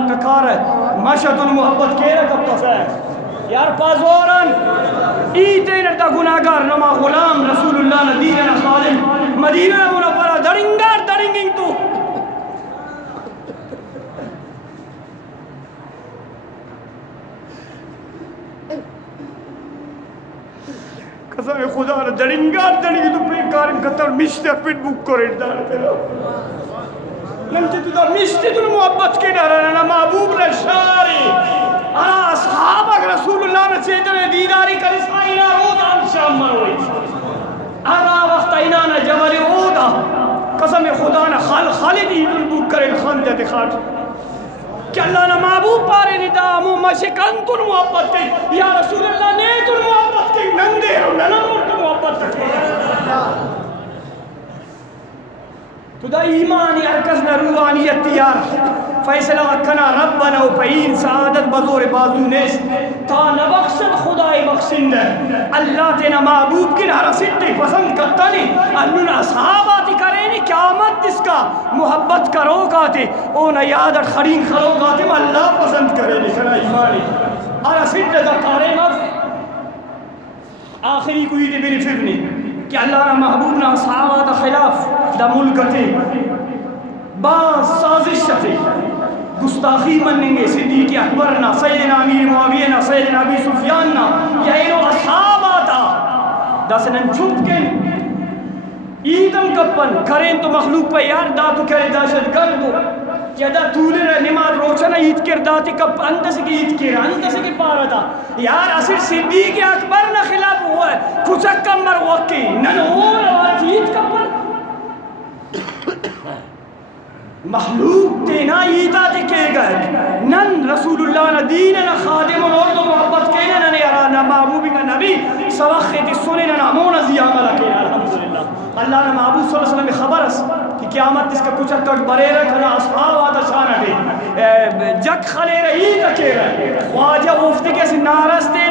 ککار مشهد المحبت کیرا کب تسا یار پازوران ایتے نرتا گناہگار نما غلام رسول اللہ ندین خادم مدینہ منورہ درنگار درنگیں تو قسم خدا نے درنگار درنگیں تو پیکارم کتر مشتے فٹ بک کو ریٹ دار تیرا نمتے تو دا مشتے تو محبت کے ڈرانا محبوب نشاری انا اصحابک رسول اللہ نے چیتنے دیداری کلیسائینا رودا انشام مروئی انا وقت اینانا جبل اودا قسم خدا نے خالد ایدن بک کرن خان دیتے خاٹ کہ اللہ نے محبوب پارے ندامو مشکن تن محبت کی یا رسول اللہ نے تن محبت کی نندے رو ننمور تن محبت کی تو دا ایمانی ارکزنا روحانیت تیار فیصلہ کنا ربنا و پہین سعادت بزور بازو نیست تا نبخشت خدای بخشند اللہ تینا محبوب کی نہرا سٹی پسند کرتنی انہوں اصحاباتی کرینی قیامت اس کا محبت کرو کاتے اونا یادت خرین خلو کاتے اللہ پسند کرینی کنا ایمانی آرہ سٹی دا کارے مف آخری کوئی دے بینی فبنی کہ اللہ نے محبوب نے اصحابات خلاف دا ملکتے بعض سازش شتے گستاخی مننگے صدیق اکبرنا سیدنا امیر معاوینا سیدنا ابی سفیاننا یا انہو اصحاباتا دا سنن چھپ کے ایدم کپن کریں تو مخلوق پہ یار دا تو کرے داشت گردو یا دا طول نماز روچنا عید کر داتی کب اندس کی عید کر اندس کی پارا دا یار اصر صدیق اکبر نہ خلاف ہوا ہے کچھ کمبر وقی ننہور اور عید کپن مخلوق تینا عیدہ دکھے گئے نن رسول اللہ نہ دین نہ خادم اور تو محبت کہنا نہ یارا نہ محبوبی کا نبی سوخت سنن نہ امون زیامہ لکھے الحمدللہ اللہ نے محبوب صلی اللہ علیہ وسلم خبر اس کہ قیامت اس کا کچھ کٹ برے رکھنا اصحاب آتا شانہ دے جک خلے رہی تکے رہے خواجہ افتی کے سے نارستے